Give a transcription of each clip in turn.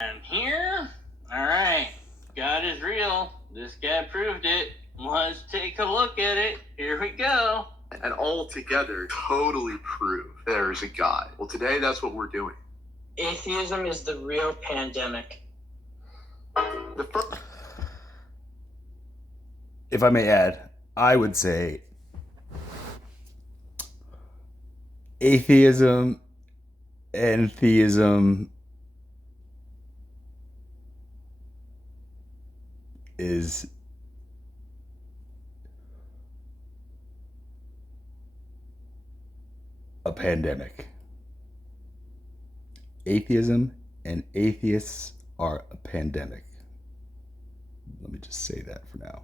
I'm here. All right. God is real. This guy proved it. Let's take a look at it. Here we go. And all together totally prove there's a God. Well, today that's what we're doing. Atheism is the real pandemic. If I may add, I would say atheism and theism is a pandemic. Atheism and atheists are a pandemic. Let me just say that for now.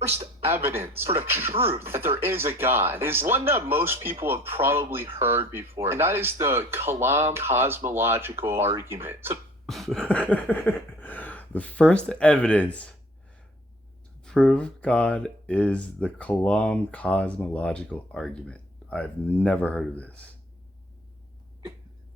First evidence for the truth that there is a God is one that most people have probably heard before, and that is the Kalam cosmological argument. So the first evidence to prove God is the Kalam cosmological argument. I've never heard of this.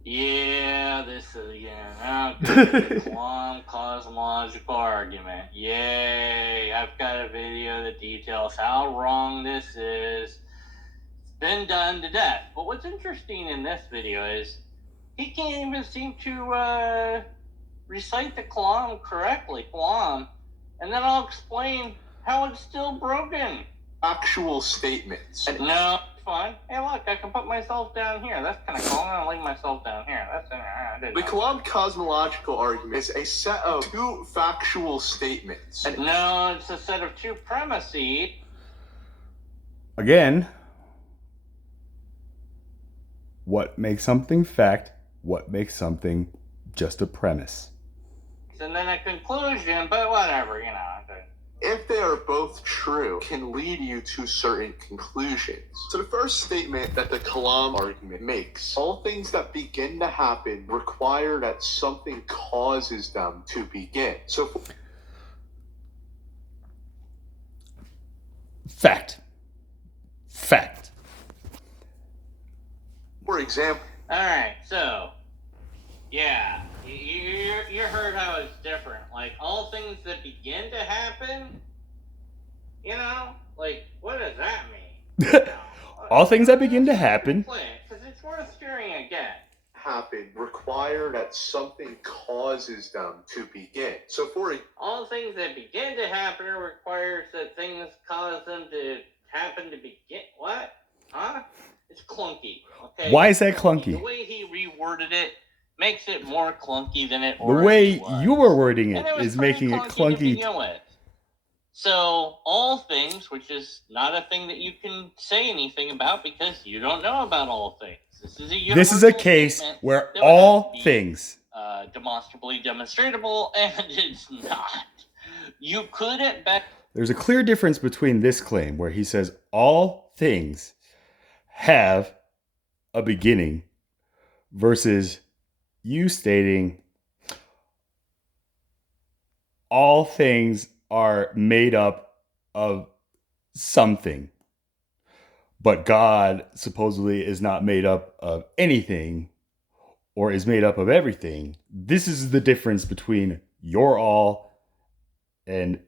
Yeah, this is again. The Kalam cosmological argument. Yay! I've got a video that details how wrong this is. It's been done to death. But what's interesting in this video is he can't even seem to recite the Kalam correctly. Kalam. And then I'll explain how it's still broken. Actual statements. No, fine. Hey, look, I can put myself down here. That's kind of cool. I'm gonna lay myself down here. That's the Kalam cosmological argument is a set of two factual statements. And no, it's a set of two premises. Again, what makes something fact? What makes something just a premise? And then a conclusion, but whatever, If they are both true, can lead you to certain conclusions. So the first statement that the Kalam argument makes, all things that begin to happen require that something causes them to begin. So Fact. For example, alright, so yeah, you heard how it's different. Like, all things that begin to happen, like, what does that mean? All things that begin to happen. Because it's worth hearing again. Happen require that something causes them to begin. So all things that begin to happen requires that things cause them to happen to begin. What? Huh? It's clunky. Okay. Why is that clunky? The way he reworded it makes it more clunky than it The already way was. you were wording it And is making it clunky. To begin with. So, all things, which is not a thing that you can say anything about because you don't know about all things. This is a case where all things demonstrably demonstratable, and it's not. You could at best. There's a clear difference between this claim where he says all things have a beginning versus you stating all things are made up of something, but God supposedly is not made up of anything or is made up of everything. This is the difference between your all and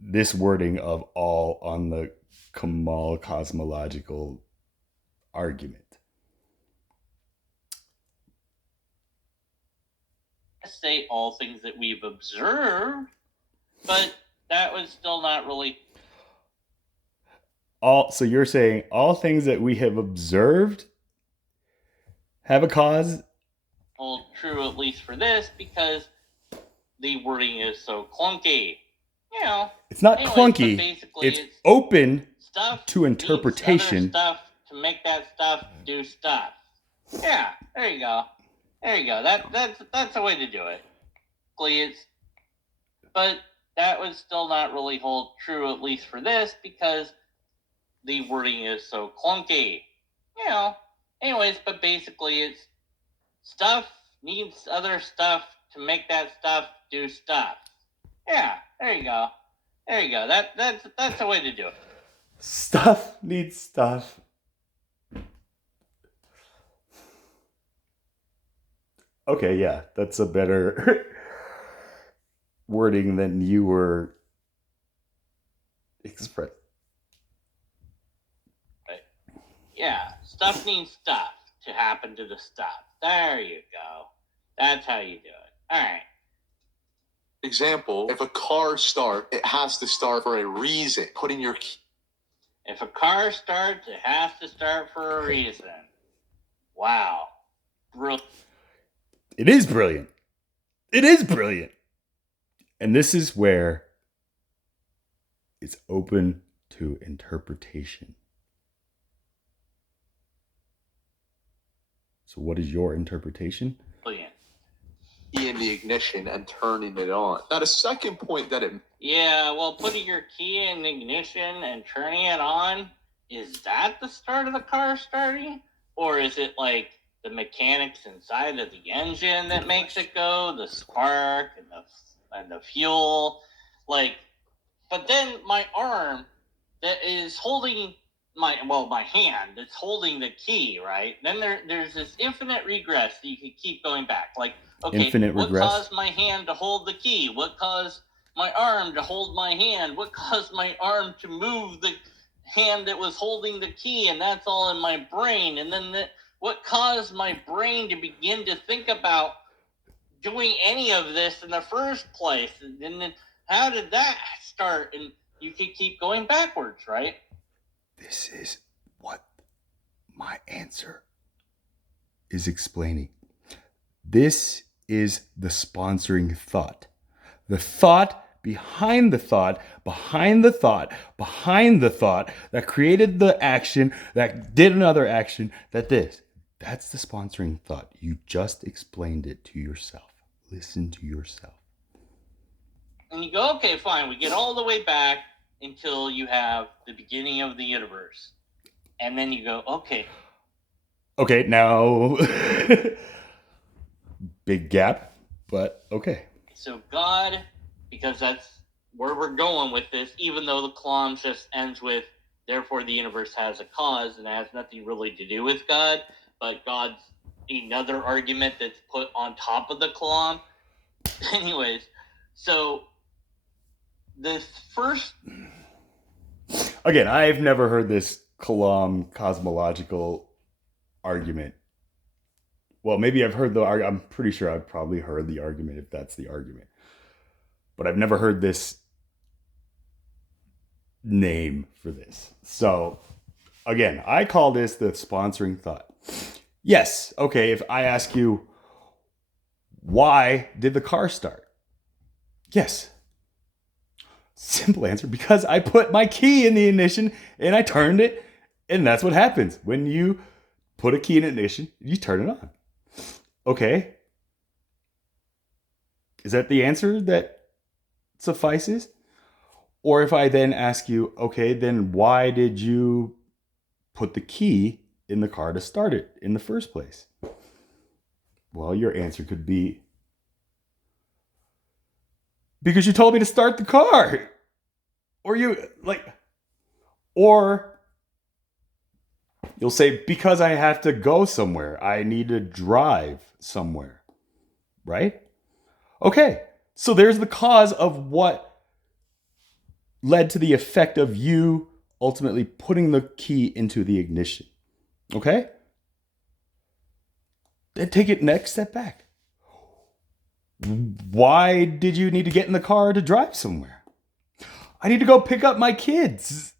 this wording of all on the Kamal cosmological argument. Say all things that we've observed, but that was still not really all. So you're saying all things that we have observed have a cause? Well, true, at least for this, because the wording is so clunky. It's not clunky. It's open to interpretation. Stuff to make that stuff do stuff. Yeah, there you go. That's a way to do it. But that would still not really hold true, at least for this, because the wording is so clunky. Anyways, but basically it's stuff needs other stuff to make that stuff do stuff. Yeah, there you go. That's a way to do it. Stuff needs stuff. Okay, yeah, that's a better wording than you were expressed. Yeah, stuff needs stuff to happen to the stuff. There you go. That's how you do it. All right. Example, if a car starts, it has to start for a reason. Putting your key. If a car starts, it has to start for a reason. Wow. Brilliant. It is brilliant. It is brilliant. And this is where it's open to interpretation. So what is your interpretation? Brilliant. Key in the ignition and turning it on. Now, the second point that it. Yeah, well, putting your key in the ignition and turning it on, is that the start of the car starting? Or is it like the mechanics inside of the engine that makes it go, the spark and the fuel? Like, but then my arm that is holding my hand that's holding the key, right? Then there's this infinite regress that you can keep going back. Like, okay, Infinite what regress? caused my hand to hold the key? What caused my arm to hold my hand? What caused my arm to move the hand that was holding the key? And that's all in my brain. And then what caused my brain to begin to think about doing any of this in the first place? And then how did that start? And you could keep going backwards, right? This is what my answer is explaining. This is the sponsoring thought. The thought behind the thought, behind the thought, behind the thought that created the action, that did another action, that this. That's the sponsoring thought. You just explained it to yourself. Listen to yourself. And you go, okay, fine. We get all the way back until you have the beginning of the universe. And then you go, okay. Okay, now big gap, but okay. So God, because that's where we're going with this, even though the Kalam just ends with, therefore the universe has a cause, and it has nothing really to do with God, but God's another argument that's put on top of the Kalam. Anyways, so the first... Again, I've never heard this Kalam cosmological argument. Well, maybe I've heard I'm pretty sure I've probably heard the argument, if that's the argument. But I've never heard this name for this. So, again, I call this the sponsoring thought. Yes, okay, if I ask you, why did the car start? Yes. Simple answer, because I put my key in the ignition and I turned it, and that's what happens. When you put a key in ignition, you turn it on. Okay. Is that the answer that suffices? Or if I then ask you, okay, then why did you put the key in the car to start it in the first place? Well, your answer could be, because you told me to start the car. Or you'll say, because I have to go somewhere. I need to drive somewhere. Right? Okay. So there's the cause of what led to the effect of you ultimately putting the key into the ignition. Okay? Then take it next step back. Why did you need to get in the car to drive somewhere? I need to go pick up my kids.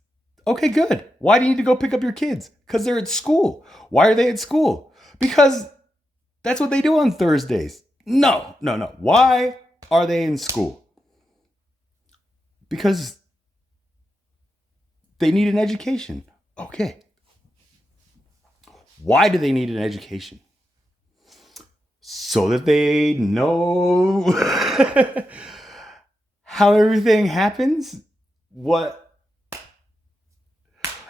Okay, good. Why do you need to go pick up your kids? Because they're at school. Why are they at school? Because that's what they do on Thursdays. No. Why are they in school? Because they need an education. Okay. Why do they need an education? So that they know how everything happens. What?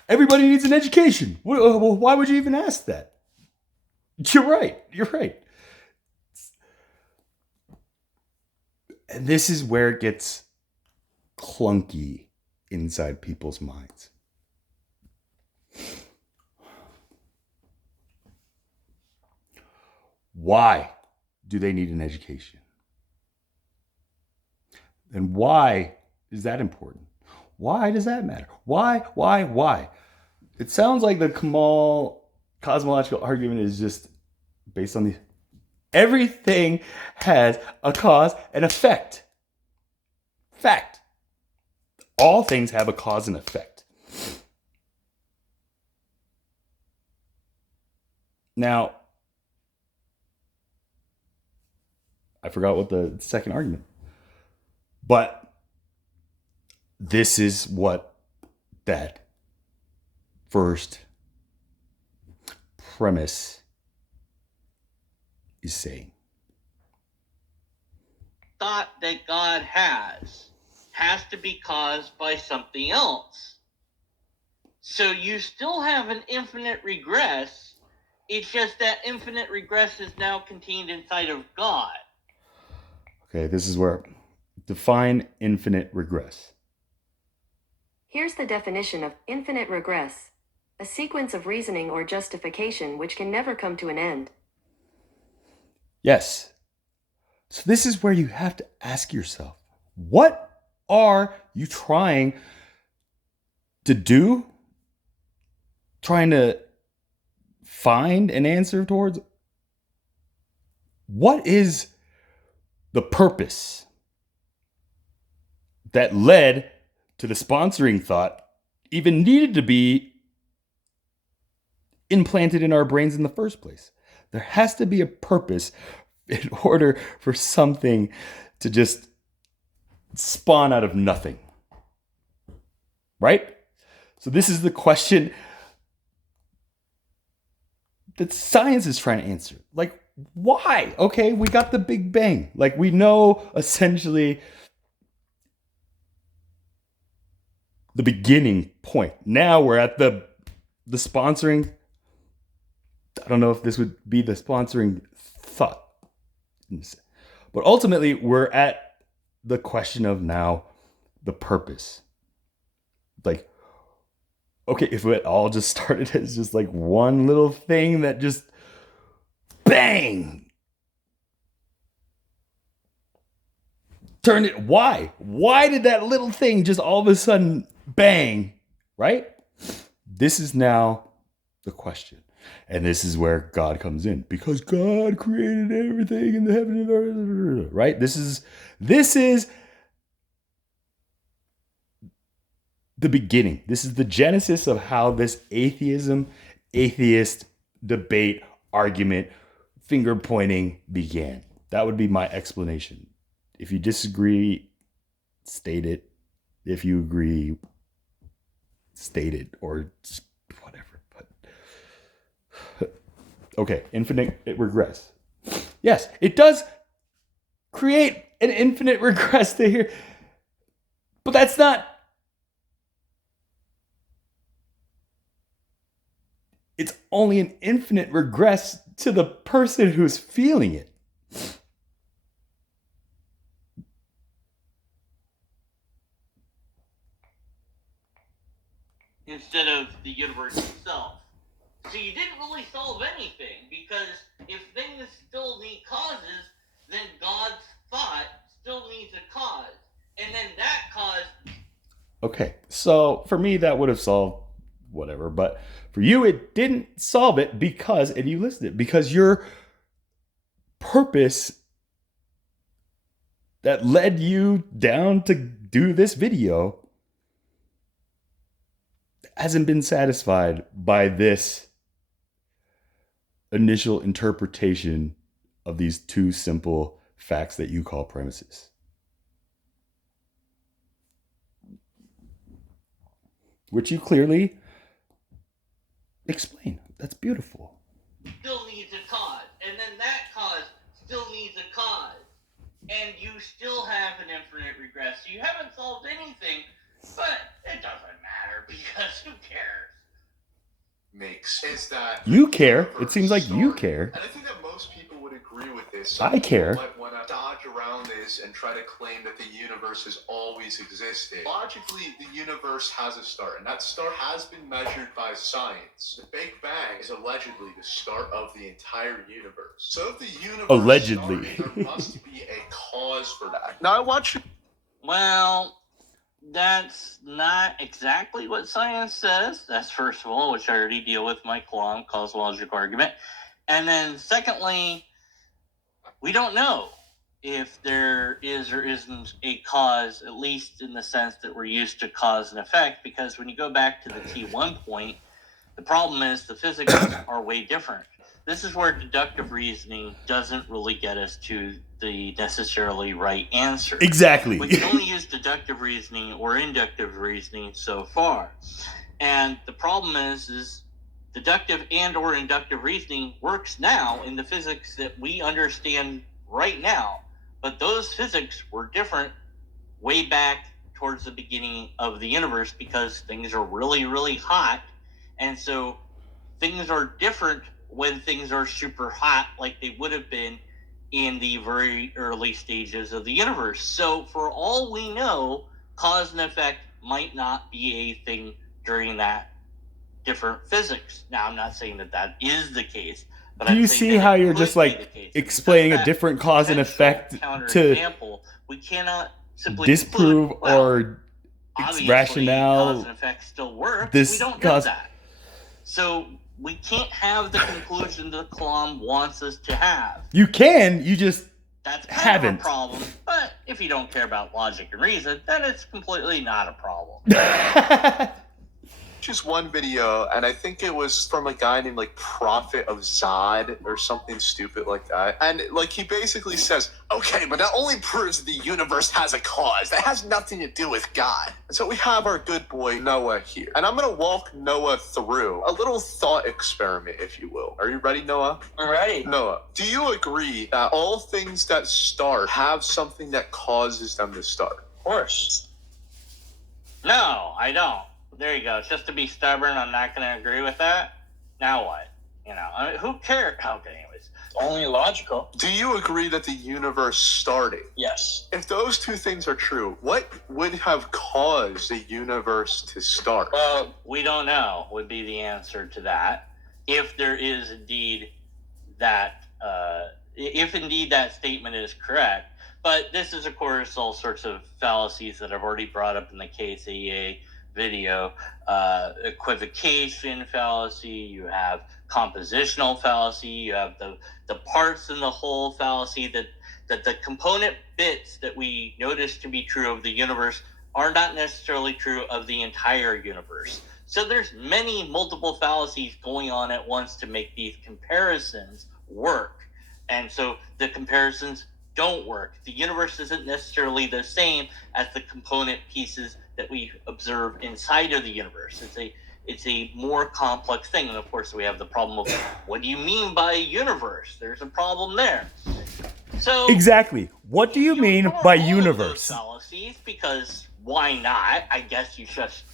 Everybody needs an education. Why would you even ask that? You're right. And this is where it gets clunky inside people's minds. Why do they need an education? And why is that important? Why does that matter? Why? It sounds like the Kamal cosmological argument is just based on the everything has a cause and effect. Fact. All things have a cause and effect. Now, I forgot what the second argument. But this is what that first premise is saying. Thought that God has to be caused by something else. So you still have an infinite regress. It's just that infinite regress is now contained inside of God. Okay, this is where define infinite regress. Here's the definition of infinite regress: a sequence of reasoning or justification which can never come to an end. Yes. So this is where you have to ask yourself, what are you trying to do? Trying to find an answer towards? What is the purpose that led to the sponsoring thought even needed to be implanted in our brains in the first place? There has to be a purpose in order for something to just spawn out of nothing. Right? So this is the question that science is trying to answer. Like, why? Okay, we got the Big Bang. Like, we know essentially the beginning point. Now we're at the sponsoring. I don't know if this would be the sponsoring thought. But ultimately, we're at the question of now the purpose. Like, okay, if it all just started as just like one little thing that just bang turned it. Why? Why did that little thing just all of a sudden bang? Right? This is now the question. And this is where God comes in, because God created everything in the heaven and earth, right? This is the beginning. This is the genesis of how this atheist debate, argument, finger pointing began. That would be my explanation. If you disagree, state it. If you agree, state it, or whatever. But okay, infinite regress. Yes, it does create an infinite regress to here, but that's not. It's only an infinite regress to the person who's feeling it. Instead of the universe itself. So you didn't really solve anything, because if things still need causes, then God's thought still needs a cause. And then that cause... Okay, so for me, that would have solved whatever, but for you, it didn't solve it because, and you listed it, because your purpose that led you down to do this video hasn't been satisfied by this initial interpretation of these two simple facts that you call premises. Which you clearly explain. That's beautiful. Still needs a cause. And then that cause still needs a cause. And you still have an infinite regress. So you haven't solved anything, but it doesn't matter, because who cares? Makes is that you care. It seems like you care. And I think that most people would agree with this. I care. Might want to dodge around this this and try to claim that the universe has always existed. Logically, the universe has a start, and that start has been measured by science. The Big Bang is allegedly the start of the entire universe. So if the universe Allegedly. started, there must be a cause for that. Now I watched. Well, that's not exactly what science says. That's first of all, which I already deal with my Kalam cosmological argument. And then secondly, we don't know if there is or isn't a cause, at least in the sense that we're used to cause and effect, because when you go back to the T1 point, the problem is the physics are way different. This is where deductive reasoning doesn't really get us to the necessarily right answer. Exactly. We can only use deductive reasoning or inductive reasoning so far. And the problem is deductive and or inductive reasoning works now in the physics that we understand right now. But those physics were different way back towards the beginning of the universe because things are really, really hot. And so things are different when things are super hot like they would have been in the very early stages of the universe. So for all we know, cause and effect might not be a thing during that different physics. Now, I'm not saying that that is the case, but Do you see how you're just like explaining a different cause and effect to example, we cannot simply disprove conclude, well, or obviously, rationale cause and effect still works. this We don't cause- know that. So we can't have the conclusion that Kalam wants us to have. You can, you just That's kind haven't. of a problem. But if you don't care about logic and reason, then it's completely not a problem. Just one video, and I think it was from a guy named like Prophet of Zod or something stupid like that. And like he basically says, okay, but that only proves the universe has a cause. That has nothing to do with God. And so we have our good boy Noah here. And I'm gonna walk Noah through a little thought experiment, if you will. Are you ready, Noah? I'm ready. Noah, do you agree that all things that start have something that causes them to start? Of course. No, I don't. There you go. Just to be stubborn, I'm not going to agree with that. Now what? You know, I mean, who cares? Okay, anyways. It's only logical. Do you agree that the universe started? Yes. If those two things are true, what would have caused the universe to start? Well, We don't know would be the answer to that. If there is indeed that, if indeed that statement is correct. But this is, of course, all sorts of fallacies that I've already brought up in the KCEA video. Equivocation fallacy, you have compositional fallacy, you have the parts in the whole fallacy, that the component bits that we notice to be true of the universe are not necessarily true of the entire universe. So there's many multiple fallacies going on at once to make these comparisons work. And so the comparisons don't work. The universe isn't necessarily the same as the component pieces that we observe inside of the universe. It's a more complex thing. And of course, we have the problem of what do you mean by universe? There's a problem there. So exactly. What do you mean ignore by all of universe? those fallacies, because why not? I guess you just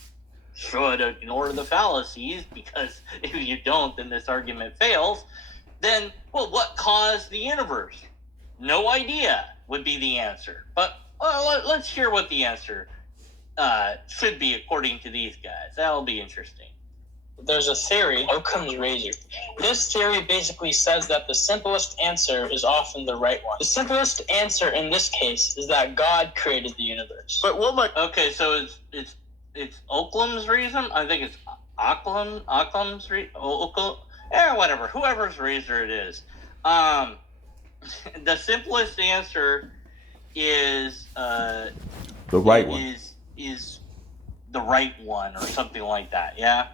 should ignore the fallacies, because if you don't, then this argument fails. Then, well, what caused the universe? No idea would be the answer. But let's hear what the answer should be according to these guys. That'll be interesting. there's a theory, Occam's razor. This theory basically says that the simplest answer is often the right one. The simplest answer in this case is that God created the universe. But what my Okay, so it's Occam's reason. I think it's Occam's whatever. Whoever's razor it is. The simplest answer is The right one. Is the right one, or something like that. Yeah.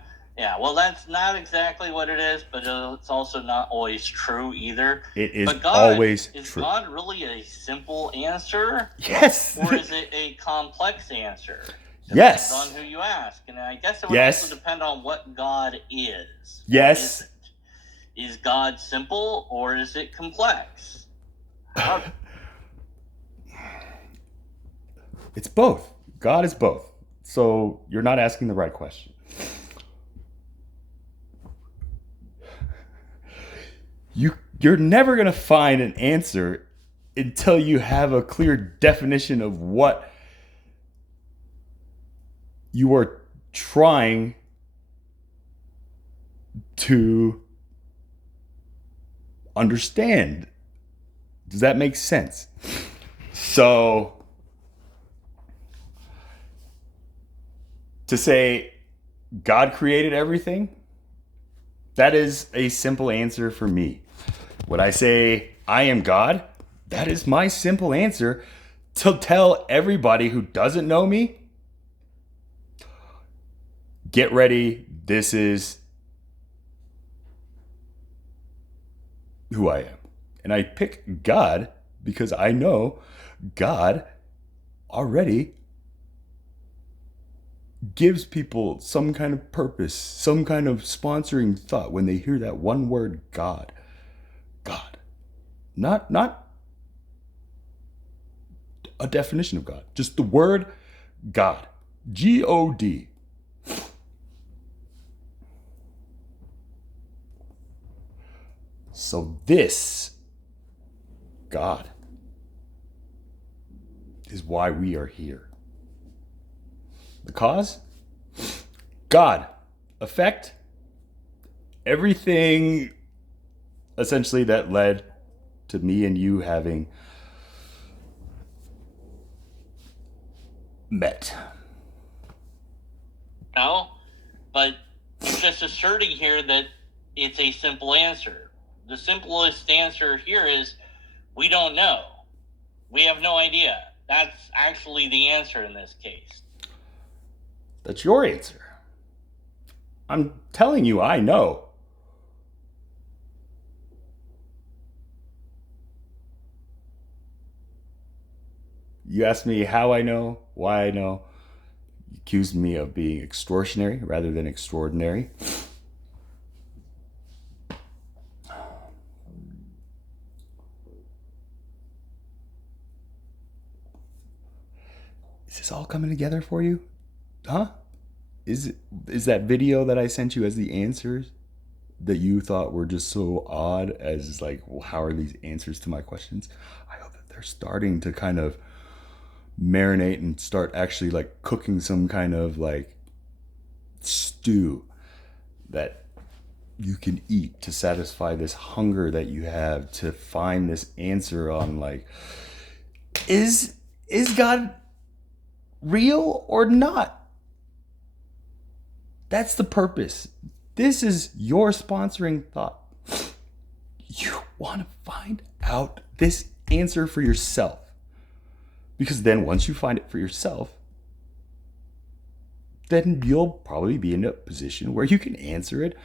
Well, that's not exactly what it is, but it's also not always true either. It is But God, always is true. God really a simple answer, Yes. or is it a complex answer? Yes. Depends on who you ask, and I guess it would Yes. also depend on what God is. Yes. What is it? Is God simple or is it complex? It's both. God is both. So you're not asking the right question. You're never going to find an answer until you have a clear definition of what you are trying to understand. Does that make sense? So, to say God created everything, that is a simple answer for me. When I say I am God, that is my simple answer to tell everybody who doesn't know me, get ready, this is who I am. And I pick God because I know God already gives people some kind of purpose, some kind of sponsoring thought when they hear that one word, God. God. Not a definition of God, just the word God. G-O-D. So this God is why we are here. The cause? God. Effect? Everything essentially that led to me and you having met. No, but you're just asserting here that it's a simple answer. The simplest answer here is we don't know. We have no idea. That's actually the answer in this case. That's your answer. I'm telling you, I know. You asked me how I know, why I know. You accused me of being extortionary rather than extraordinary. Is this all coming together for you? Huh? Is that video that I sent you as the answers that you thought were just so odd as like, well, how are these answers to my questions? I hope that they're starting to kind of marinate and start actually like cooking some kind of like stew that you can eat to satisfy this hunger that you have to find this answer on like, is God real or not? That's the purpose. This is your sponsoring thought. You want to find out this answer for yourself. Because then once you find it for yourself, then you'll probably be in a position where you can answer it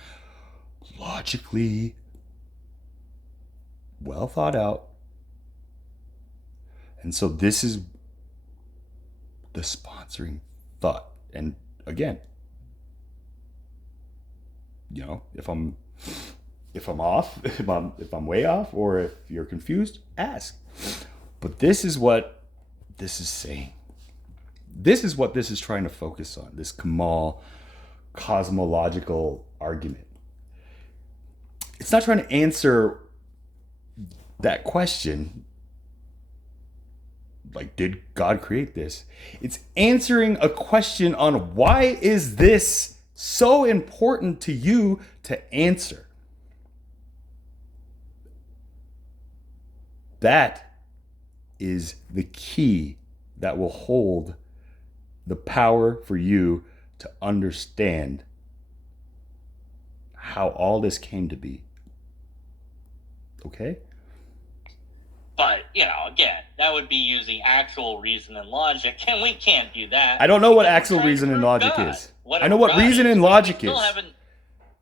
logically, well thought out. And so this is the sponsoring thought. And again, you know, if I'm off, if I'm way off, or if you're confused, ask. But this is what this is saying. This is what this is trying to focus on, this Kamal cosmological argument. It's not trying to answer that question, like, did God create this? It's answering a question on why is this so important to you to answer. That is the key that will hold the power for you to understand how all this came to be. Okay? But, you know, again, that would be using actual reason and logic, and we can't do that. I don't know what because we're actual trying to reason and prove logic God. is. What I know what God reason is. and logic We still is. haven't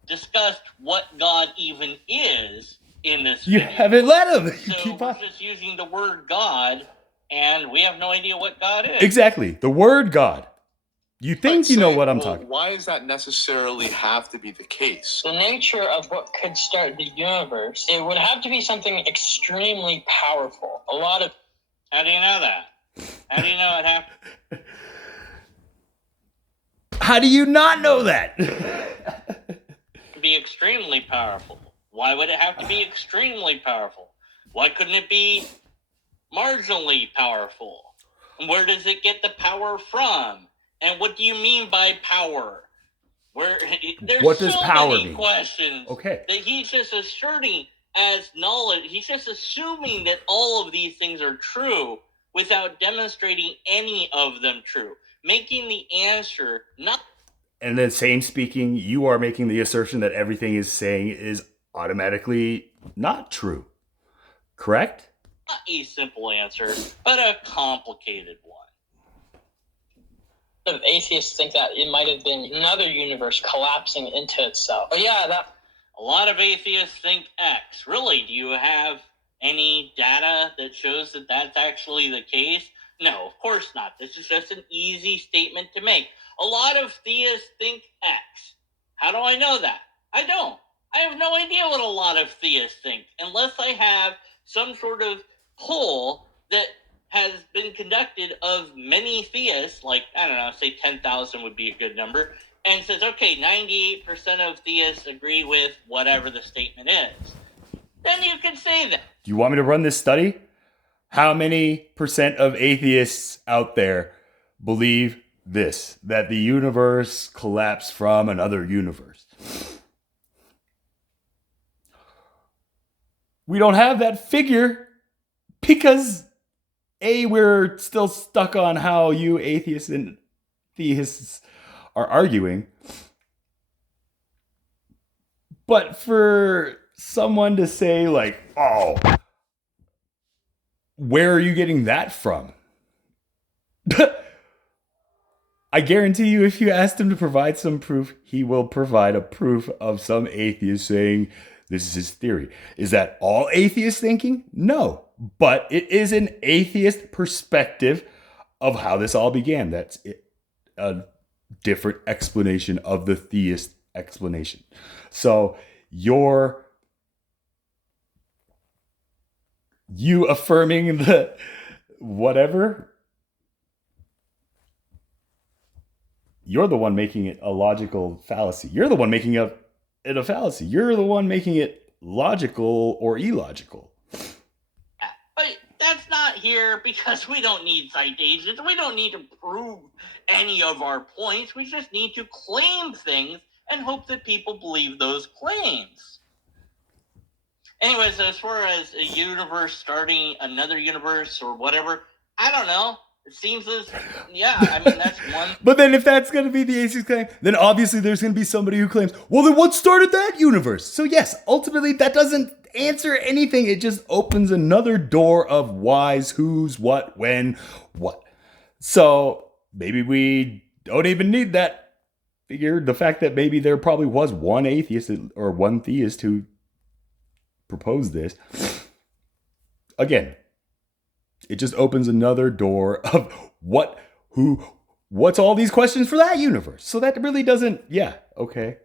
discussed what God even is in this You video. haven't let him. You So keep we're on. just using the word God, and we have no idea what God is. Exactly. The word God. You think But you know say, what I'm well, talking about. Why does that necessarily have to be the case? The nature of what could start the universe, it would have to be something extremely powerful. A lot of How do you know that? How do you know it happened? How do you not know that? Be extremely powerful. Why would it have to be extremely powerful? Why couldn't it be marginally powerful. And where does it get the power from? And what do you mean by power? There's What does so power many mean? questions Okay. that he's just asserting as knowledge. He's just assuming that all of these things are true without demonstrating any of them true, making the answer not. And then, same speaking, you are making the assertion that everything is saying is automatically not true. Correct? Not a simple answer, but a complicated one. Of atheists think that it might have been another universe collapsing into itself. But yeah, that A lot of atheists think X. Really, do you have any data that shows that that's actually the case? No, of course not. This is just an easy statement to make. A lot of theists think X. How do I know that? I don't. I have no idea what a lot of theists think, unless I have some sort of poll that has been conducted of many theists, like, I don't know, say 10,000 would be a good number, and says, okay, 98% of theists agree with whatever the statement is. Then you can say that. Do you want me to run this study? How many percent of atheists out there believe this, that the universe collapsed from another universe? We don't have that figure because A, we're still stuck on how you atheists and theists are arguing. But for someone to say, like, oh, where are you getting that from? I guarantee you, if you asked him to provide some proof, he will provide a proof of some atheist saying this is his theory. Is that all atheists thinking? No. But it is an atheist perspective of how this all began. That's a different explanation of the theist explanation. So you affirming the whatever, you're the one making it a logical fallacy. You're the one making it a fallacy. You're the one making it logical or illogical. But that's not here because we don't need citations. We don't need to prove any of our points. We just need to claim things and hope that people believe those claims. Anyways, as far as a universe starting another universe or whatever, I don't know. It seems as, yeah, I mean, that's one. But then if that's going to be the atheist claim, then obviously there's going to be somebody who claims, well, then what started that universe? So yes, ultimately that doesn't answer anything. It just opens another door of whys, who's, what, when, what. So maybe we don't even need that figure. The fact that maybe there probably was one atheist or one theist who proposed this. Again, it just opens another door of what's all these questions for that universe. So that really doesn't, yeah, okay.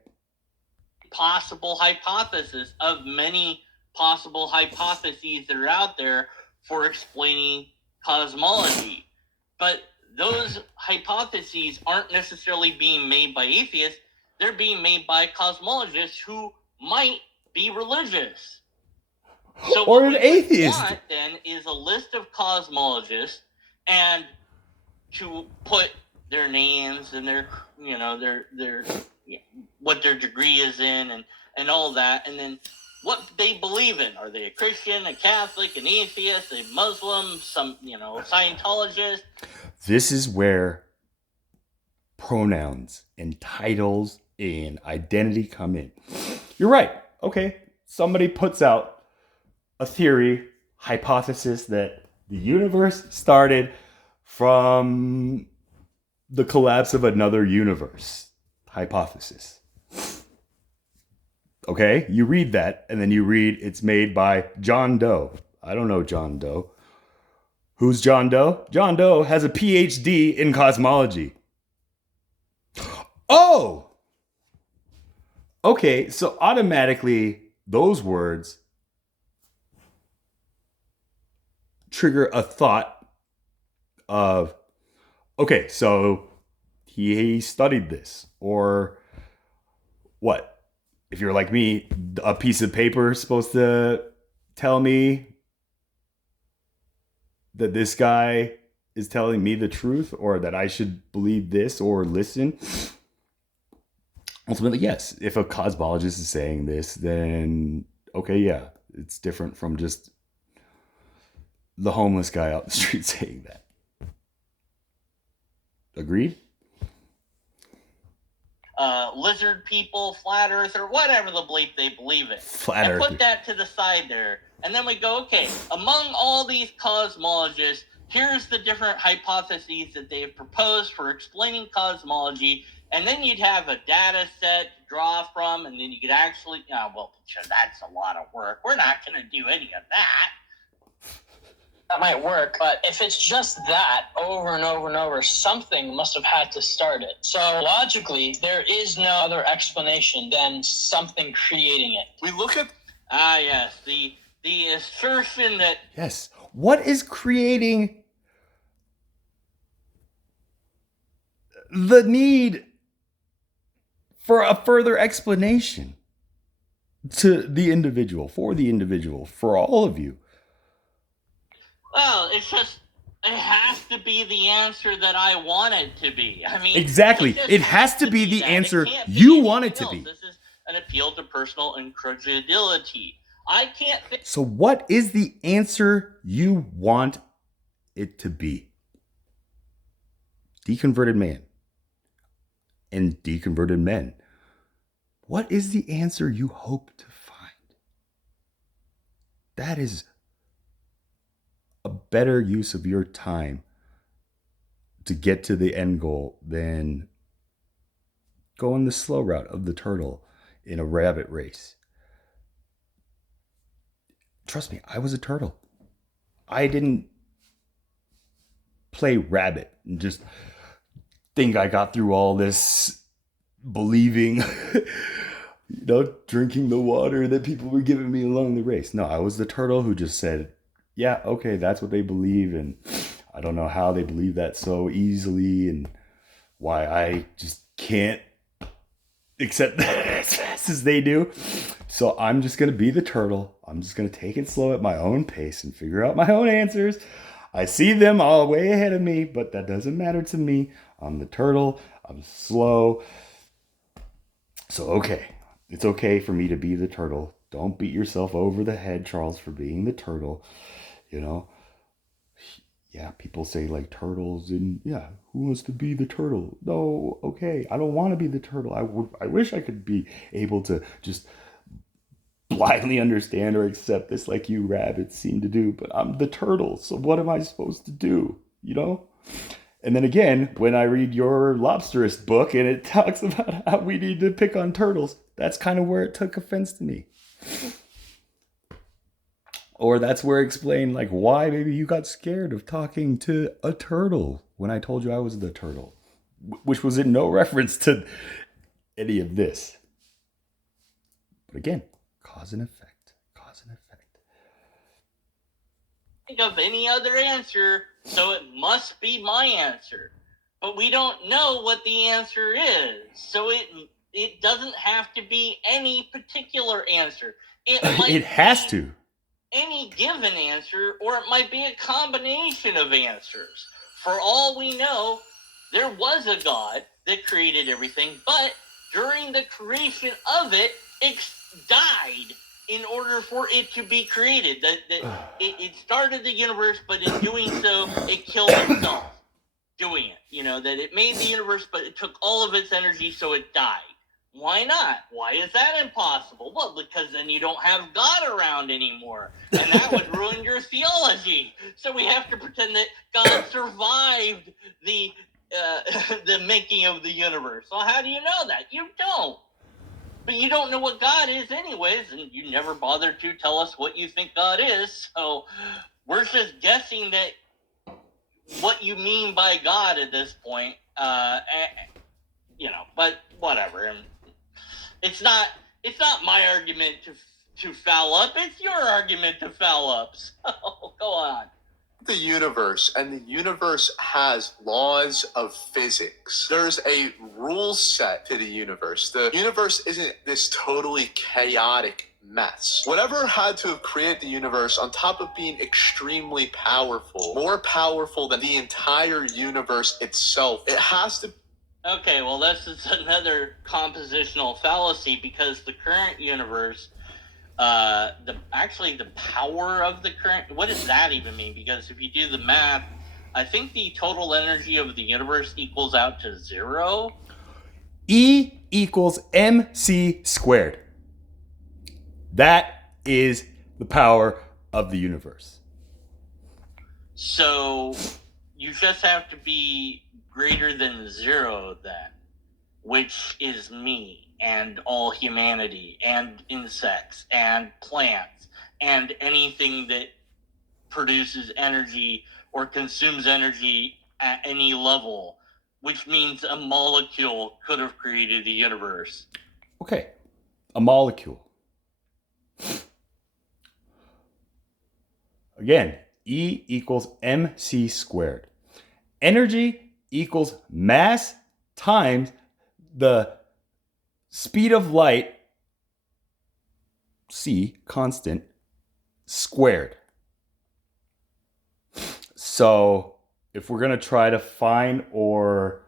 Possible hypothesis of many possible hypotheses that are out there for explaining cosmology. But those hypotheses aren't necessarily being made by atheists. They're being made by cosmologists who might be religious. So or an atheist. What then is a list of cosmologists and to put their names and their what their degree is in and all that, and then what they believe in. Are they a Christian, a Catholic, an atheist, a Muslim, some Scientologist? This is where pronouns and titles and identity come in. You're right. Okay. Somebody puts out a theory, hypothesis that the universe started from the collapse of another universe. Hypothesis. Okay, you read that, and then you read it's made by John Doe. I don't know John Doe. Who's John Doe? John Doe has a PhD in cosmology. Oh! Okay, so automatically those words trigger a thought of, okay, so he studied this. Or what? If you're like me, a piece of paper is supposed to tell me that this guy is telling me the truth, or that I should believe this or listen? Ultimately, yes. If a cosmologist is saying this, then okay, yeah, it's different from just the homeless guy out the street saying that. Agreed? Lizard people, flat earth, or whatever the bleep they believe in. Flat and earth. put that to the side there. And then we go, okay, among all these cosmologists, here's the different hypotheses that they have proposed for explaining cosmology. And then you'd have a data set to draw from, and then you could actually, that's a lot of work. We're not going to do any of that. That might work, but if it's just that over and over and over, something must have had to start it. So logically, there is no other explanation than something creating it. We look at Yes, the assertion that Yes. What is creating the need for a further explanation to the individual, for all of you? well, it's just it has to be the answer that I want it to be. I mean, Exactly. just It has to be the that. answer It can't be you want it anything to else. be. This is an appeal to personal incredulity. I can't think. So what is the answer you want it to be? Deconverted man and deconverted men. What is the answer you hope to find? That is a better use of your time to get to the end goal than going the slow route of the turtle in a rabbit race. Trust me, I was a turtle. I didn't play rabbit and just think I got through all this believing, drinking the water that people were giving me along the race. No, I was the turtle who just said, yeah, okay, that's what they believe. And I don't know how they believe that so easily and why I just can't accept that as fast as they do. So I'm just going to be the turtle. I'm just going to take it slow at my own pace and figure out my own answers. I see them all way ahead of me, but that doesn't matter to me. I'm the turtle. I'm slow. So, okay. It's okay for me to be the turtle. Don't beat yourself over the head, Charles, for being the turtle. Yeah, people say like turtles and yeah, who wants to be the turtle? No, okay, I don't want to be the turtle. I wish I could be able to just blindly understand or accept this like you rabbits seem to do, but I'm the turtle, so what am I supposed to do? And then again, when I read your lobsterist book and it talks about how we need to pick on turtles, that's kind of where it took offense to me. Or that's where it explained like why maybe you got scared of talking to a turtle when I told you I was the turtle, which was in no reference to any of this. But again, cause and effect, cause and effect. Think of any other answer, so it must be my answer. But we don't know what the answer is, so it doesn't have to be any particular answer. It has to. Any given answer, or it might be a combination of answers. For all we know, there was a God that created everything, but during the creation of it, it died in order for it to be created. It started the universe, but in doing so, it killed itself doing it. That it made the universe, but it took all of its energy, so it died. Why not? Why is that impossible? Well, because then you don't have God around anymore, and that would ruin your theology. So we have to pretend that God survived the making of the universe. Well, how do you know that? You don't. But you don't know what God is anyways, and you never bothered to tell us what you think God is. So we're just guessing that what you mean by God at this point. But whatever. It's not my argument to foul up. It's your argument to foul up. So go on. the universe, and the universe has laws of physics. There's a rule set to the universe. The universe isn't this totally chaotic mess. Whatever had to have created the universe, on top of being extremely powerful, more powerful than the entire universe itself, it has to. Okay, well, this is another compositional fallacy, because the current universe, the power of the current, what does that even mean? Because if you do the math, I think the total energy of the universe equals out to 0. E equals mc squared. That is the power of the universe. So you just have to be greater than 0 then, which is me and all humanity and insects and plants and anything that produces energy or consumes energy at any level, which means a molecule could have created the universe. Okay, a molecule. Again, E equals mc squared. Energy equals mass times the speed of light, c, constant, squared. So if we're going to try to find or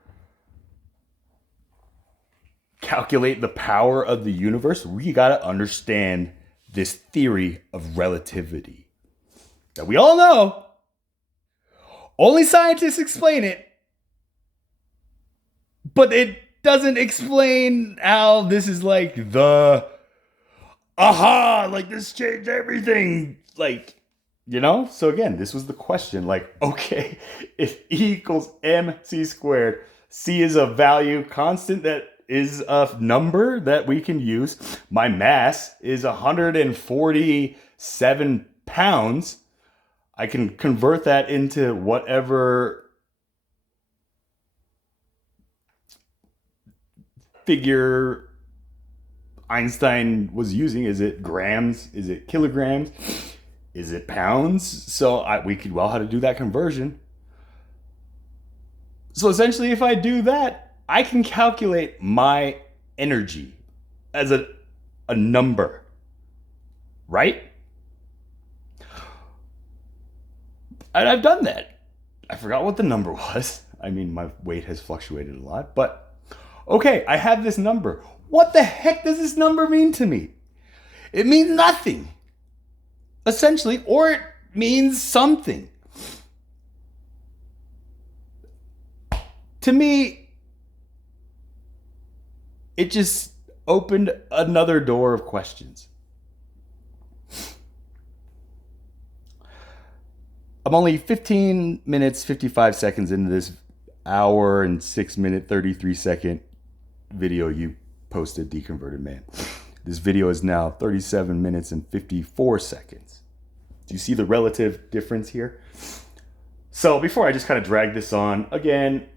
calculate the power of the universe, we got to understand this theory of relativity that we all know. Only scientists explain it, but it doesn't explain how this is like the aha, like this changed everything, like, you know? So again, this was the question, like, okay, if E equals mc squared, C is a value constant that is a number that we can use. My mass is 147 pounds. I can convert that into whatever figure Einstein was using. Is it grams? Is it kilograms? Is it pounds? So we could well how to do that conversion. So essentially, if I do that, I can calculate my energy as a number, right? And I've done that. I forgot what the number was. I mean, my weight has fluctuated a lot, but okay, I have this number. What the heck does this number mean to me? It means nothing, essentially, or it means something. To me, it just opened another door of questions. I'm only 15 minutes, 55 seconds into this hour and 6 minute, 33 second video you posted, Deconverted Man. This video is now 37 minutes and 54 seconds. Do you see the relative difference here? So before I just kind of drag this on, again,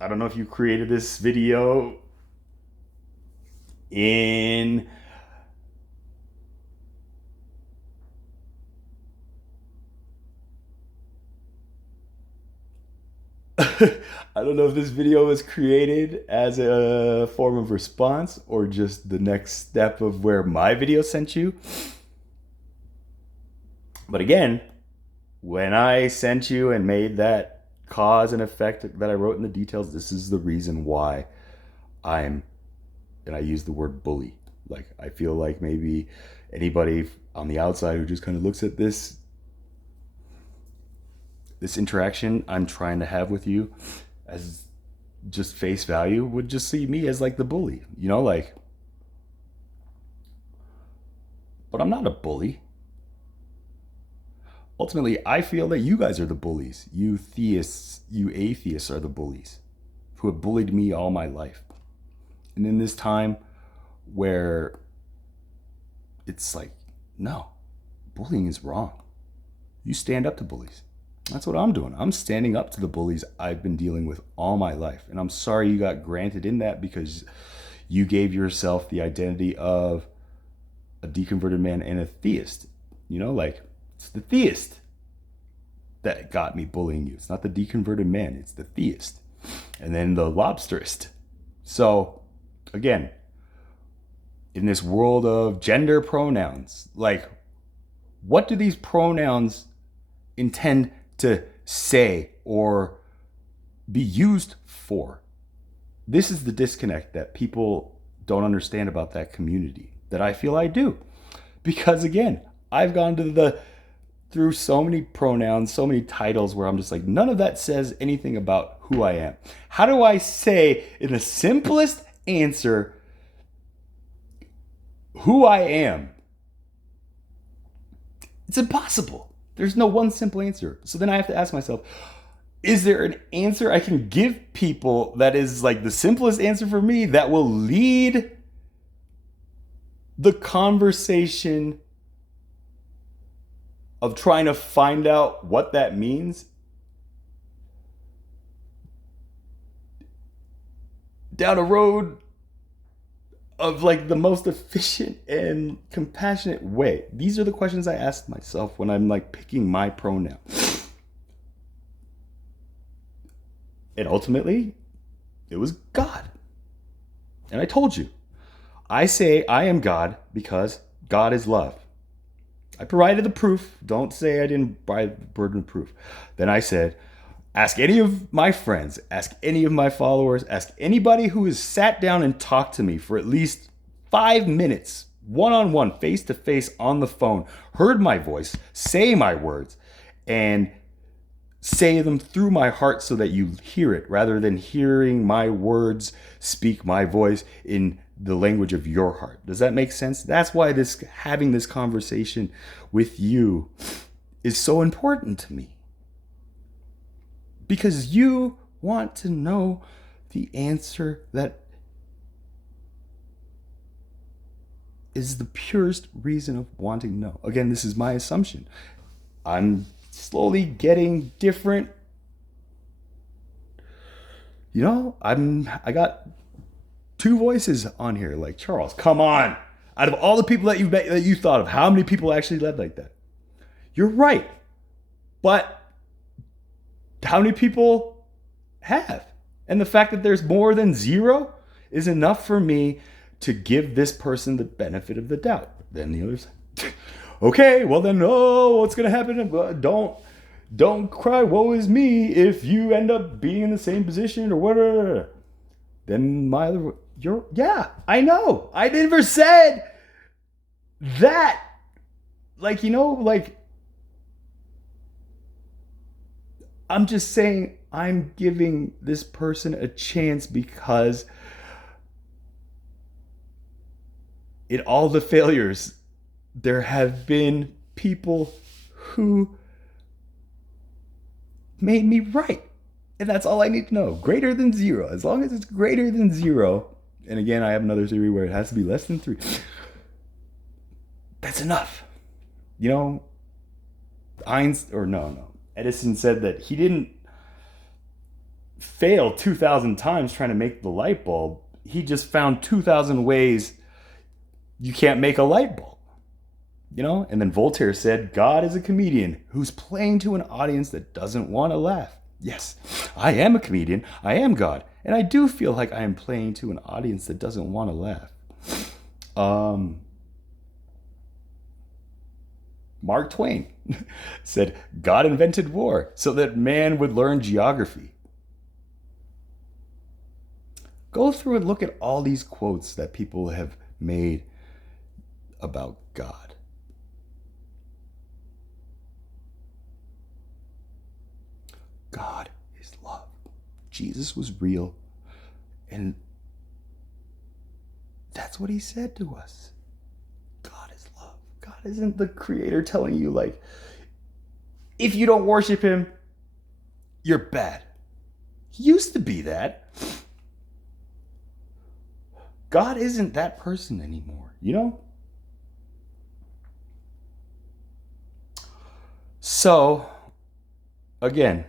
I don't know if you created this video in I don't know if this video was created as a form of response or just the next step of where my video sent you. But again, when I sent you and made that cause and effect that I wrote in the details, this is the reason why and I use the word bully. Like, I feel like maybe anybody on the outside who just kind of looks at this interaction I'm trying to have with you as just face value would just see me as like the bully, you know, like, but I'm not a bully. Ultimately, I feel that you guys are the bullies. You theists, you atheists are the bullies who have bullied me all my life. And in this time where it's like, no, bullying is wrong. You stand up to bullies. That's what I'm doing. I'm standing up to the bullies I've been dealing with all my life. And I'm sorry you got granted in that because you gave yourself the identity of a deconverted man and a theist. You know, like, it's the theist that got me bullying you. It's not the deconverted man. It's the theist. And then the lobsterist. So, again, in this world of gender pronouns. Like, what do these pronouns intend to say or be used for? This is the disconnect that people don't understand about that community, that I feel I do. Because again, I've gone through so many pronouns, so many titles where I'm just like, none of that says anything about who I am. How do I say in the simplest answer who I am? It's impossible. There's no one simple answer. So then I have to ask myself, is there an answer I can give people that is like the simplest answer for me that will lead the conversation of trying to find out what that means down a road of like the most efficient and compassionate way? These are the questions I ask myself when I'm like picking my pronoun. And ultimately, it was God. And I told you, I say I am God because God is love. I provided the proof. Don't say I didn't provide the burden of proof. Then I said, ask any of my friends, ask any of my followers, ask anybody who has sat down and talked to me for at least 5 minutes, one-on-one, face-to-face on the phone, heard my voice, say my words, and say them through my heart so that you hear it, rather than hearing my words speak my voice in the language of your heart. Does that make sense? That's why having this conversation with you is so important to me. Because you want to know the answer that is the purest reason of wanting to know. Again, this is my assumption. I'm slowly getting different. You know, I got 2 voices on here. Like, Charles, come on. Out of all the people that you thought of, how many people actually led like that? You're right. But how many people have? And the fact that there's more than 0 is enough for me to give this person the benefit of the doubt. Then the other side. Okay, well then, what's going to happen? Don't cry, woe is me, if you end up being in the same position or whatever. Then yeah, I know. I never said that. Like, you know, like, I'm just saying I'm giving this person a chance because in all the failures, there have been people who made me right. And that's all I need to know. Greater than 0. As long as it's greater than 0. And again, I have another theory where it has to be less than 3. That's enough. You know, Edison said that he didn't fail 2,000 times trying to make the light bulb. He just found 2,000 ways you can't make a light bulb. You know? And then Voltaire said, God is a comedian who's playing to an audience that doesn't want to laugh. Yes, I am a comedian. I am God. And I do feel like I am playing to an audience that doesn't want to laugh. Mark Twain said, God invented war so that man would learn geography. Go through and look at all these quotes that people have made about God. God is love. Jesus was real. And that's what he said to us. God is love. God isn't the creator telling you, like, if you don't worship him, you're bad. He used to be that. God isn't that person anymore, you know? So, again,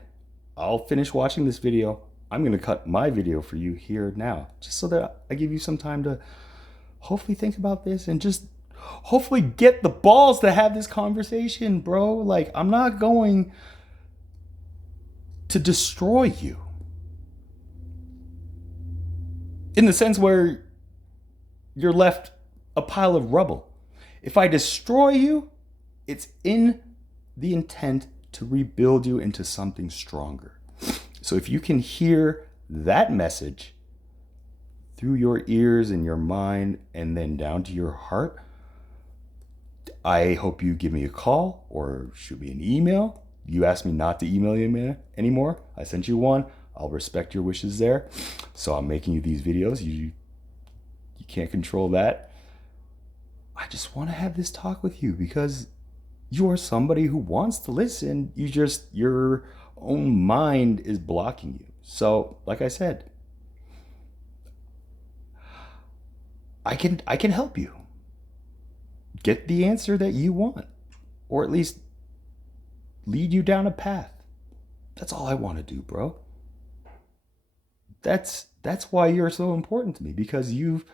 I'll finish watching this video. I'm going to cut my video for you here now, just so that I give you some time to hopefully think about this and just hopefully get the balls to have this conversation, bro. Like, I'm not going to destroy you. In the sense where you're left a pile of rubble. If I destroy you, it's in the intent to rebuild you into something stronger. So if you can hear that message through your ears and your mind and then down to your heart, I hope you give me a call or shoot me an email. You asked me not to email you anymore. I sent you one. I'll respect your wishes there. So I'm making you these videos. You can't control that. I just want to have this talk with you because you're somebody who wants to listen. Your own mind is blocking you. So, like I said, I can help you get the answer that you want, or at least lead you down a path. That's all I want to do, bro. That's why you're so important to me, because you've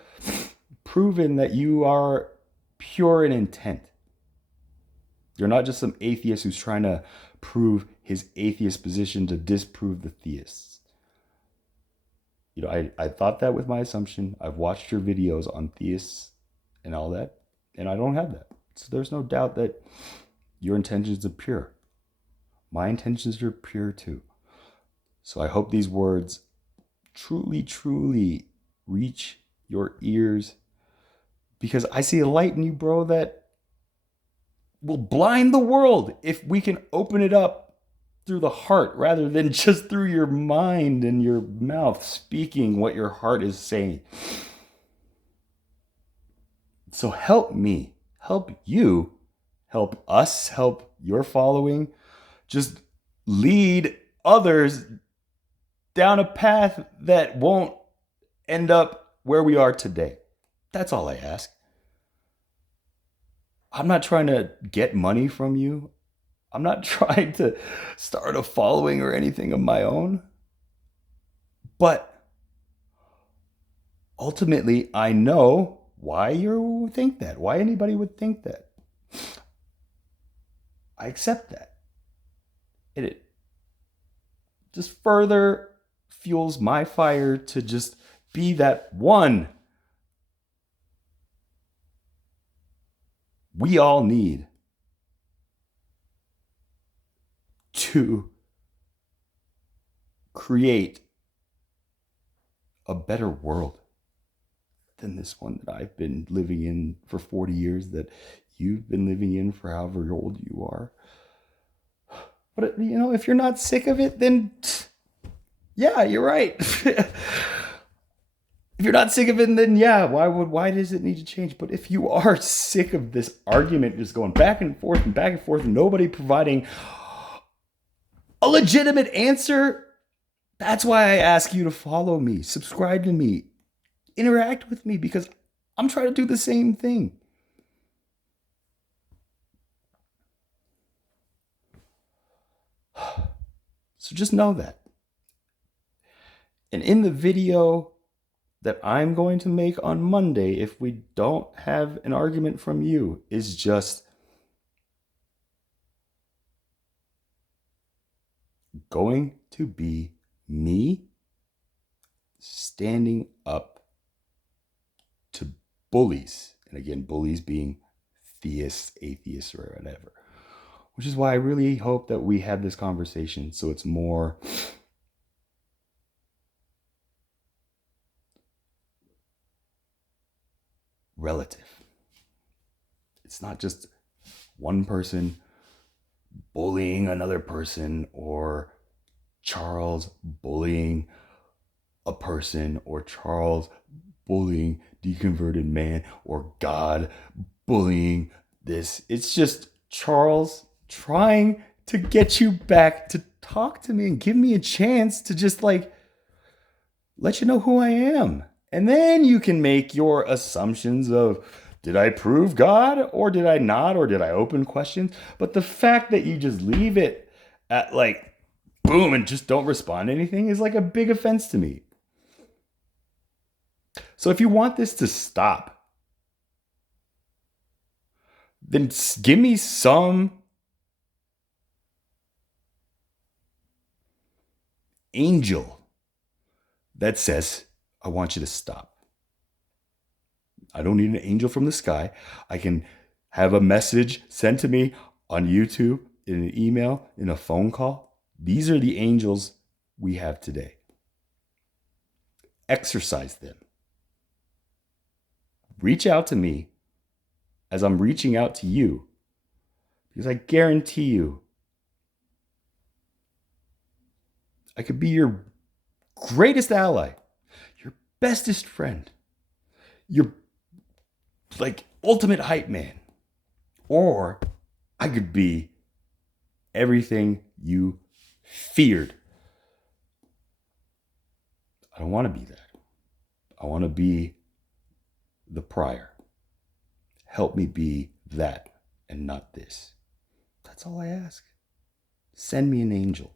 proven that you are pure in intent. You're not just some atheist who's trying to prove his atheist position to disprove the theists. You know, I thought that with my assumption. I've watched your videos on theists and all that, and I don't have that. So there's no doubt that your intentions are pure. My intentions are pure too. So I hope these words truly, truly reach your ears, because I see a light in you, bro, that will blind the world if we can open it up through the heart rather than just through your mind and your mouth speaking what your heart is saying. So help me, help you, help us, help your following. Just lead others down a path that won't end up where we are today. That's all I ask. I'm not trying to get money from you. I'm not trying to start a following or anything of my own. But ultimately, I know why you think that, why anybody would think that. I accept that. And it just further fuels my fire to just be that one we all need to create a better world than this one that I've been living in for 40 years, that you've been living in for however old you are. But, you know, if you're not sick of it, then yeah, you're right. If you're not sick of it, then yeah, why does it need to change? But if you are sick of this argument just going back and forth and nobody providing a legitimate answer, that's why I ask you to follow me, subscribe to me, interact with me, because I'm trying to do the same thing. So just know that. And in the video that I'm going to make on Monday, if we don't have an argument from you, is just going to be me standing up to bullies. And again, bullies being theists, atheists, or whatever. Which is why I really hope that we have this conversation so it's more relative. It's not just one person bullying another person, or Charles bullying a person, or Charles bullying deconverted man, or God bullying this. It's just Charles trying to get you back to talk to me and give me a chance to just like let you know who I am. And then you can make your assumptions of, did I prove God or did I not? Or did I open questions? But the fact that you just leave it at like, boom, and just don't respond to anything is like a big offense to me. So if you want this to stop, then give me some angel that says, I want you to stop. I don't need an angel from the sky. I can have a message sent to me on YouTube, in an email, in a phone call. These are the angels we have today. Exercise them. Reach out to me as I'm reaching out to you, because I guarantee you, I could be your greatest ally, your bestest friend, your ultimate hype man, or I could be everything you feared. I don't want to be that. I want to be the prior. Help me be that and not this. That's all I ask. Send me an angel.